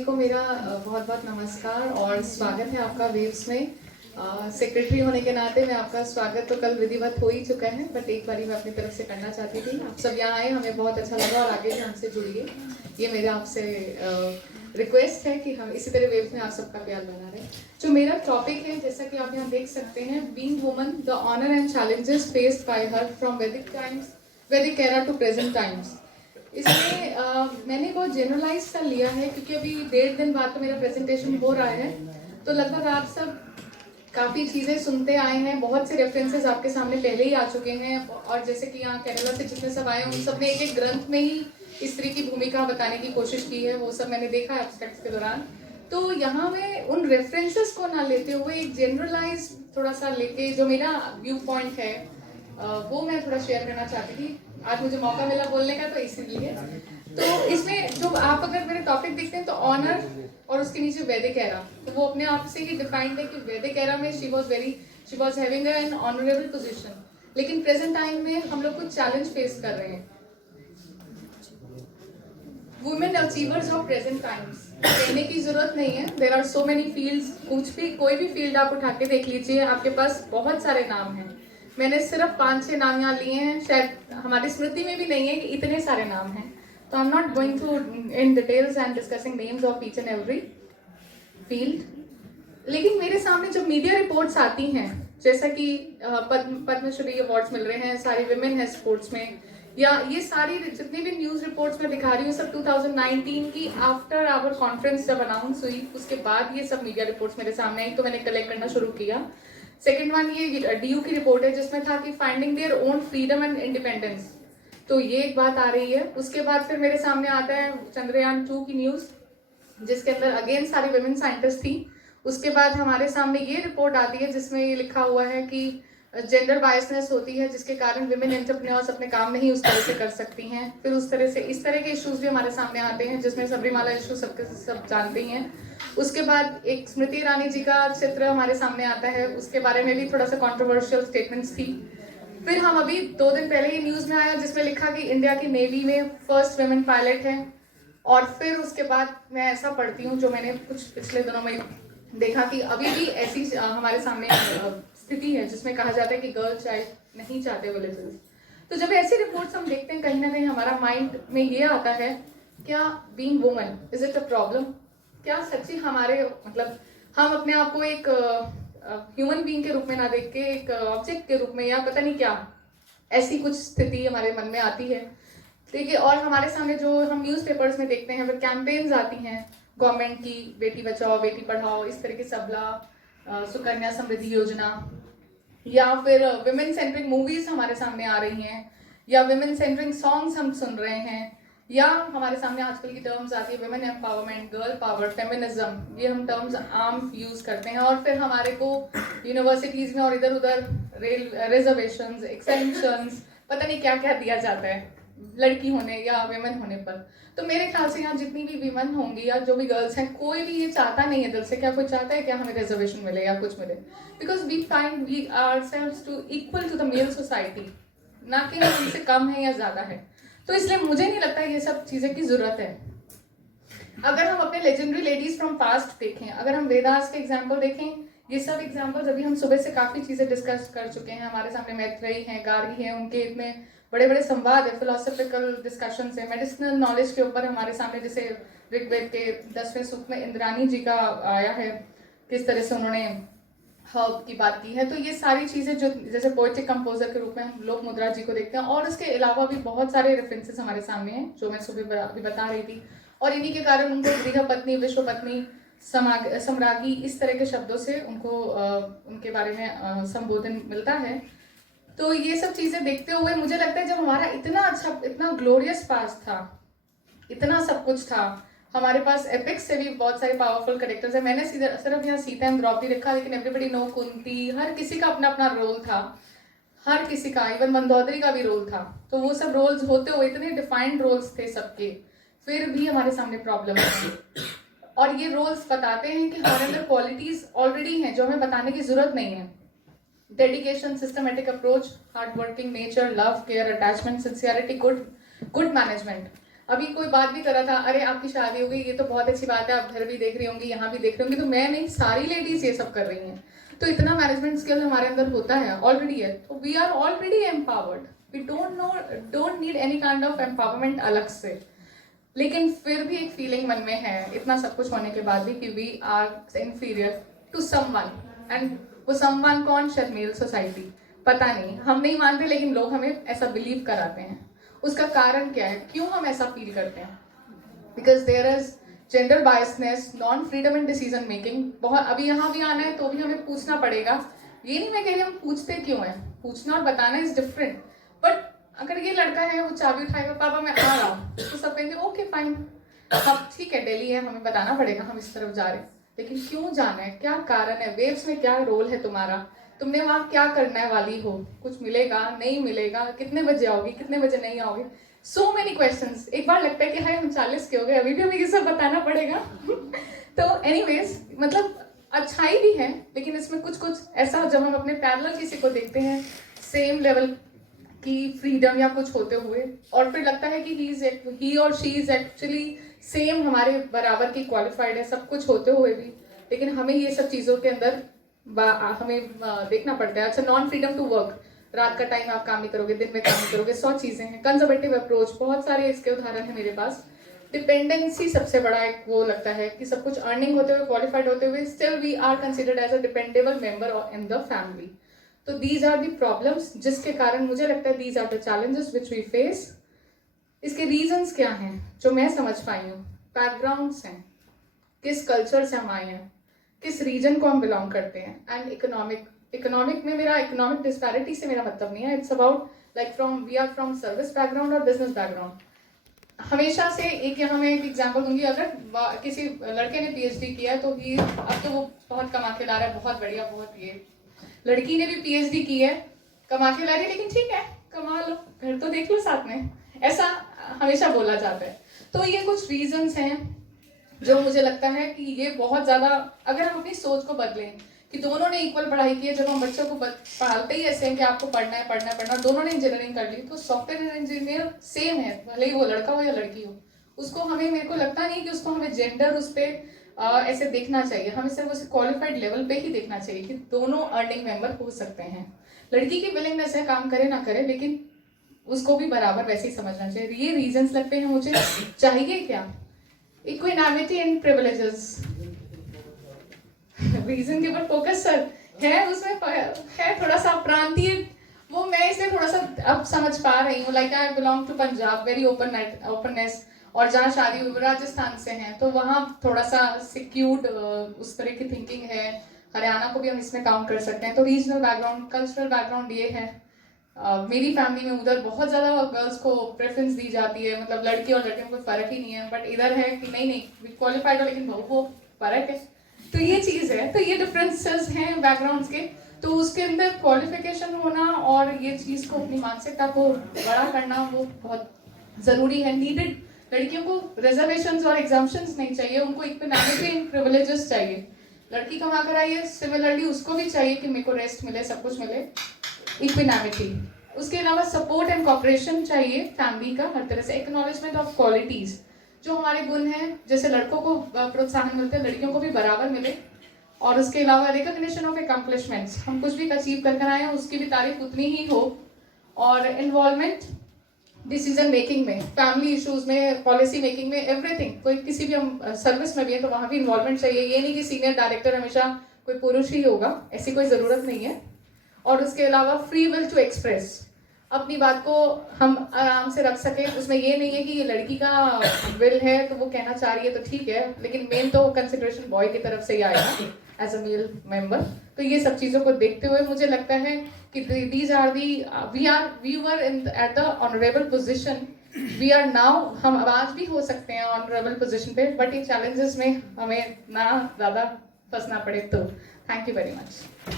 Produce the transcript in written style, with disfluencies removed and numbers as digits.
सभी को मेरा बहुत बहुत नमस्कार और स्वागत है आपका वेव्स में। सेक्रेटरी होने के नाते मैं आपका स्वागत तो कल विधिवत हो ही चुका है, बट एक बारी मैं अपनी तरफ से करना चाहती थी। आप सब यहाँ आए, हमें बहुत अच्छा लगा और आगे भी हमसे जुड़िए, ये मेरा आपसे रिक्वेस्ट है कि हम इसी तरह वेव्स में आप सबका प्यार बना रहे। जो मेरा टॉपिक है, जैसा कि आप यहाँ देख सकते हैं, being woman the honour and challenges faced by her from Vedic era to present times. इसमें मैंने बहुत जनरलाइज सा लिया है क्योंकि अभी 1.5 दिन बाद तो मेरा प्रेजेंटेशन हो रहा है, तो लगभग आप सब काफ़ी चीज़ें सुनते आए हैं। बहुत से रेफरेंसेस आपके सामने पहले ही आ चुके हैं और जैसे कि यहाँ केरला से जितने सब आए हैं उन सब ने एक एक ग्रंथ में ही स्त्री की भूमिका बताने की कोशिश की है, वो सब मैंने देखा है एब्स्ट्रैक्ट्स के दौरान। तो यहाँ मैं उन रेफरेंसेस को ना लेते हुए एक जनरलाइज थोड़ा सा लेके जो मेरा व्यू पॉइंट है वो मैं थोड़ा शेयर करना चाहती थी। आज मुझे मौका मिला बोलने का, तो इसीलिए तो इसमें जो आप अगर मेरे टॉपिक देखते हैं तो ऑनर और उसके नीचे वैदिक एरा, तो वो अपने आप से ही डिफाइंड है कि वैदिक एरा में she was having an honourable position, लेकिन प्रेजेंट टाइम में हम लोग कुछ चैलेंज फेस कर रहे हैं। Women achievers of present times कहने की जरूरत नहीं है, there are so many fields. कुछ भी कोई भी फील्ड आप उठा के देख लीजिए, आपके पास बहुत सारे नाम हैं। मैंने सिर्फ 5-6 नाम यहाँ लिए हैं, शायद हमारी स्मृति में भी नहीं है कि इतने सारे नाम हैं। तो I am not going through in details and discussing names of each and every field. लेकिन मेरे सामने जब मीडिया रिपोर्ट्स आती हैं, जैसा कि पद्मश्री अवार्ड्स मिल रहे हैं, सारी विमेन है स्पोर्ट्स में, या ये सारी जितनी भी न्यूज रिपोर्ट्स मैं दिखा रही हूँ सब 2019 की आफ्टर आवर कॉन्फ्रेंस जब अनाउंस हुई उसके बाद ये सब मीडिया रिपोर्ट्स मेरे सामने आई, तो मैंने कलेक्ट करना शुरू किया। सेकेंड वन ये डीयू की रिपोर्ट है जिसमें था कि finding their own freedom and independence, तो ये एक बात आ रही है। उसके बाद फिर मेरे सामने आता है चंद्रयान 2 की न्यूज जिसके अंदर अगेन सारी विमेन साइंटिस्ट थी। उसके बाद हमारे सामने ये रिपोर्ट आती है जिसमें ये लिखा हुआ है कि जेंडर बायसनेस होती है जिसके कारण विमेन एंटरप्रेन्योर्स अपने काम नहीं उस तरह से कर सकती हैं। फिर उस तरह से इस तरह के इश्यूज भी हमारे सामने आते हैं जिसमें सबरीमाला इशू सबके सब जानते ही हैं। उसके बाद एक स्मृति ईरानी जी का चित्र हमारे सामने आता है, उसके बारे में भी थोड़ा सा कॉन्ट्रोवर्शियल स्टेटमेंट्स थी। फिर हम अभी 2 दिन पहले ये न्यूज में आया जिसमें लिखा कि इंडिया की नेवी में फर्स्ट वुमेन पायलट है। और फिर उसके बाद मैं ऐसा पढ़ती हूँ जो मैंने कुछ पिछले दिनों में देखा कि अभी भी ऐसी हमारे सामने स्थिति है जिसमें कहा जाता है कि गर्ल चाइल्ड नहीं चाहते विलेजेस। तो जब ऐसी रिपोर्ट्स हम देखते हैं कहीं ना कहीं हमारा माइंड में ये आता है, क्या being woman is it a problem? क्या सच्ची हमारे मतलब हम अपने आप को एक ह्यूमन बीइंग के रूप में ना देख के एक ऑब्जेक्ट के रूप में, या पता नहीं क्या ऐसी कुछ स्थिति हमारे मन में आती है। देखिए, और हमारे सामने जो हम न्यूज़पेपर्स में देखते हैं, फिर कैंपेन्स आती हैं गवर्नमेंट की, बेटी बचाओ बेटी पढ़ाओ, इस तरह की सबला, सुकन्या समृद्धि योजना, या फिर विमेन सेंट्रिक मूवीज हमारे सामने आ रही हैं, या विमेन सेंट्रिक सॉन्ग्स हम सुन रहे हैं, या हमारे सामने आजकल की टर्म्स आती है women empowerment, girl power, feminism, ये हम टर्म्स आम यूज करते हैं। और फिर हमारे को यूनिवर्सिटीज में और इधर उधर रिजर्वेशंस, एक्सेंशंस, पता नहीं क्या क्या दिया जाता है लड़की होने या विमेन होने पर। तो मेरे ख्याल से यहाँ जितनी भी विमेन होंगी या जो भी गर्ल्स हैं, कोई भी ये चाहता नहीं है दिल से, क्या कोई चाहता है क्या हमें रिजर्वेशन मिले या कुछ मिले? Because we find we ourselves to equal to the male society, ना कि हम उनसे कम है या ज्यादा है। तो इसलिए मुझे नहीं लगता ये सब चीजें की जरूरत है। अगर हम अपने लेजेंडरी लेडीज फ्रॉम पास्ट देखें, अगर हम वेदास के एग्जाम्पल देखें, ये सब एग्जाम्पल्स अभी हम सुबह से काफी चीजें डिस्कस कर चुके हैं। हमारे सामने मैत्रेयी हैं, गार्गी हैं, उनके इतने बड़े बड़े संवाद है, फिलोसॉफिकल डिस्कशंस है, मेडिसिनल नॉलेज के ऊपर हमारे सामने, जैसे ऋग्वेद के 10वें सूक्त में इंद्राणी जी का आया है, किस तरह से उन्होंने हर्ब की बात की है। तो ये सारी चीजें जो जैसे पोएटिक कंपोजर के रूप में हम लोक मुद्रा जी को देखते हैं, और उसके अलावा भी बहुत सारे रेफरेंसेस हमारे सामने हैं जो मैं सुबह अभी बता रही थी। और इन्हीं के कारण उनको गृह पत्नी, विश्व पत्नी, सम्राज्ञी, इस तरह के शब्दों से उनको उनके बारे में संबोधन मिलता है। तो ये सब चीजें देखते हुए मुझे लगता है जब हमारा इतना अच्छा, इतना ग्लोरियस पास्ट था, इतना सब कुछ था, हमारे पास एपिक्स से भी बहुत सारे पावरफुल कैरेक्टर्स है। मैंने सिर्फ यहाँ सीता एंड द्रौपदी लिखा, लेकिन एवरीबडी नो कुंती, हर किसी का अपना अपना रोल था, हर किसी का, इवन मंदोदरी का भी रोल था। तो वो सब रोल्स होते हुए इतने डिफाइंड रोल्स थे सबके, फिर भी हमारे सामने प्रॉब्लम है। और ये रोल्स बताते हैं कि हमारे अंदर क्वालिटीज ऑलरेडी हैं जो हमें बताने की जरूरत नहीं है। Dedication, systematic approach, hard working nature, love, care, attachment, sincerity, good management. अभी कोई बात भी कर रहा था, अरे आपकी शादी हो गई, ये तो बहुत अच्छी बात है, आप घर भी देख रही होंगी, यहाँ भी देख रही होंगी, तो मैं नहीं, सारी लेडीज ये सब कर रही हैं। तो इतना मैनेजमेंट स्किल हमारे अंदर होता है, ऑलरेडी है, तो we are already empowered. We don't need any kind of empowerment अलग से। लेकिन फिर भी एक फीलिंग मन में है, इतना सब कुछ होने के बाद भी, कि we are inferior to someone. And वो समवन कौन? शायद मेल सोसाइटी, पता नहीं, हम नहीं मानते, लेकिन लोग हमें ऐसा बिलीव कराते हैं। उसका कारण क्या है, क्यों हम ऐसा फील करते हैं? Because there is gender biasness, non freedom in decision making. बहुत, अभी यहाँ भी आना है तो भी हमें पूछना पड़ेगा। ये नहीं मैं कह रही हम पूछते क्यों है, पूछना और बताना इज डिफरेंट। बट अगर ये लड़का है, वो चाबी उठाएगा, पापा मैं आ रहा हूँ, तो सब कहेंगे ओके फाइन, अब ठीक है दिल्ली है, हमें बताना पड़ेगा हम इस तरफ जा रहे हैं। लेकिन क्यों जाना है, क्या कारण है, वेव्स में क्या रोल है तुम्हारा, तुमने वहां क्या करना है वाली हो, कुछ मिलेगा नहीं मिलेगा, कितने बजे आओगी, कितने बजे नहीं आओगे, सो मेनी क्वेश्चंस। एक बार लगता है कि हाय हम 40 के हो गए, अभी भी हमें ये सब बताना पड़ेगा। तो एनीवेज, मतलब अच्छाई भी है, लेकिन इसमें कुछ कुछ ऐसा, जब हम अपने पैरेलल किसी को देखते हैं सेम लेवल की फ्रीडम या कुछ होते हुए, और फिर लगता है कि ही और शी इज एक्चुअली सेम, हमारे बराबर की क्वालिफाइड है, सब कुछ होते हुए भी, लेकिन हमें ये सब चीज़ों के अंदर हमें देखना पड़ता है। अच्छा, नॉन फ्रीडम टू वर्क, रात का टाइम आप काम नहीं करोगे, दिन में काम नहीं करोगे, 100 चीज़ें हैं। कंजर्वेटिव अप्रोच, बहुत सारे इसके उदाहरण हैं मेरे पास। डिपेंडेंसी सबसे बड़ा एक वो लगता है कि सब कुछ अर्निंग होते हुए, क्वालिफाइड होते हुए, still we are considered as a dependable member in the family. तो दीज आर दी प्रॉब्लम्स, जिसके कारण मुझे लगता है these are the challenges which we face. इसके रीजंस क्या हैं जो मैं समझ पाई हूँ? बैकग्राउंड्स हैं, किस कल्चर से हम आए हैं, किस रीजन को हम बिलोंग करते हैं, एंड इकोनॉमिक में मेरा इकोनॉमिक डिस्पैरिटी से मेरा मतलब नहीं है, it's about like from we are from service background और बिजनेस बैकग्राउंड। हमेशा से एक, यहाँ मैं एक एग्जांपल दूंगी, अगर किसी लड़के ने पीएचडी किया है तो ही, अब तो वो बहुत कमा के ला रहा है, बहुत बढ़िया, बहुत ये। लड़की ने भी पीएचडी की है, कमा के ला रही है, लेकिन ठीक है कमा लो, घर तो देख लो साथ में, ऐसा हमेशा बोला जाता है। तो ये कुछ रीजंस हैं जो मुझे लगता है कि ये बहुत ज्यादा, अगर हम अपनी सोच को बदलें कि दोनों ने इक्वल पढ़ाई की है, जब हम बच्चों को पढ़ाते ही ऐसे हैं कि आपको पढ़ना है पढ़ना है पढ़ना, दोनों ने इंजीनियरिंग कर ली, तो सॉफ्टवेयर इंजीनियर सेम है, भले ही वो लड़का हो या लड़की हो। उसको हमें, मेरे को लगता नहीं कि उसको हमें जेंडर उस पर ऐसे देखना चाहिए, हमें सिर्फ उसे क्वालिफाइड लेवल पे ही देखना चाहिए कि दोनों अर्निंग मेंबर हो सकते हैं। लड़की की विलिंगनेस है, काम करे ना करे, लेकिन उसको भी बराबर वैसे ही समझना चाहिए। ये रीजंस लगते हैं मुझे। चाहिए क्या? इक्विनामिटी एंड प्रिविलेजेस, रीजन के ऊपर फोकस सर है, उसमें है थोड़ा सा प्रांतीय, वो मैं इसे थोड़ा सा अब समझ पा रही हूँ। Like I belong to Punjab, very openness, और जहाँ शादी हुई राजस्थान से हैं, तो वहाँ थोड़ा सा सिक्योर्ड उस तरह की थिंकिंग है। हरियाणा को भी हम इसमें काउंट कर सकते हैं। तो रीजनल बैकग्राउंड, कल्चरल बैकग्राउंड ये है। मेरी फैमिली में उधर बहुत ज़्यादा गर्ल्स को प्रेफरेंस दी जाती है, मतलब लड़की और लड़के में कोई फ़र्क ही नहीं है, बट इधर है कि नहीं नहीं क्वालिफाइड हो लेकिन बहू को फ़र्क है। तो ये चीज़ है, तो ये डिफरेंसेस हैं बैकग्राउंड्स के। तो उसके अंदर क्वालिफिकेशन होना और ये चीज़ को, अपनी मानसिकता को बड़ा करना, वो बहुत ज़रूरी है, नीडेड। लड़कियों को रिजर्वेशंस और एग्जाम्पशंस नहीं चाहिए, उनको इक्विनामिटी एंड प्रिविलेजेस चाहिए। लड़की कमा कर आई है, सिमिलरली उसको भी चाहिए कि मेरे को रेस्ट मिले, सब कुछ मिले, इक्विनामिटी। उसके अलावा सपोर्ट एंड कॉपरेशन चाहिए फैमिली का, हर तरह से एक्नॉलेजमेंट ऑफ क्वालिटीज, जो हमारे गुण हैं, जैसे लड़कों को प्रोत्साहन मिलते हैं, लड़कियों को भी बराबर मिले। और उसके अलावा रिकॉग्निशन ऑफ एकम्प्लिशमेंट्स, हम कुछ भी अचीव कर आए हैं उसकी भी तारीफ उतनी ही हो। और इन्वॉल्वमेंट डिसीजन मेकिंग में, फैमिली इश्यूज में, पॉलिसी मेकिंग में, एवरीथिंग। कोई किसी भी हम सर्विस में भी है तो वहाँ भी इन्वॉल्वमेंट चाहिए। ये नहीं कि सीनियर डायरेक्टर हमेशा कोई पुरुष ही होगा, ऐसी कोई ज़रूरत नहीं है। और उसके अलावा फ्री विल टू एक्सप्रेस, अपनी बात को हम आराम से रख सके। उसमें ये नहीं है कि ये लड़की का विल है तो वो कहना चाह रही है तो ठीक है, लेकिन मेन तो कंसिडरेशन बॉय की तरफ से ही आएगा एज अ मेल मेंबर। तो ये सब चीज़ों को देखते हुए मुझे लगता है कि these are the, we were in at the honourable position, we are now, हम आज भी हो सकते हैं ऑनरेबल पोजिशन पे, बट इन चैलेंजेस में हमें ना ज़्यादा फंसना पड़े। तो थैंक यू वेरी मच।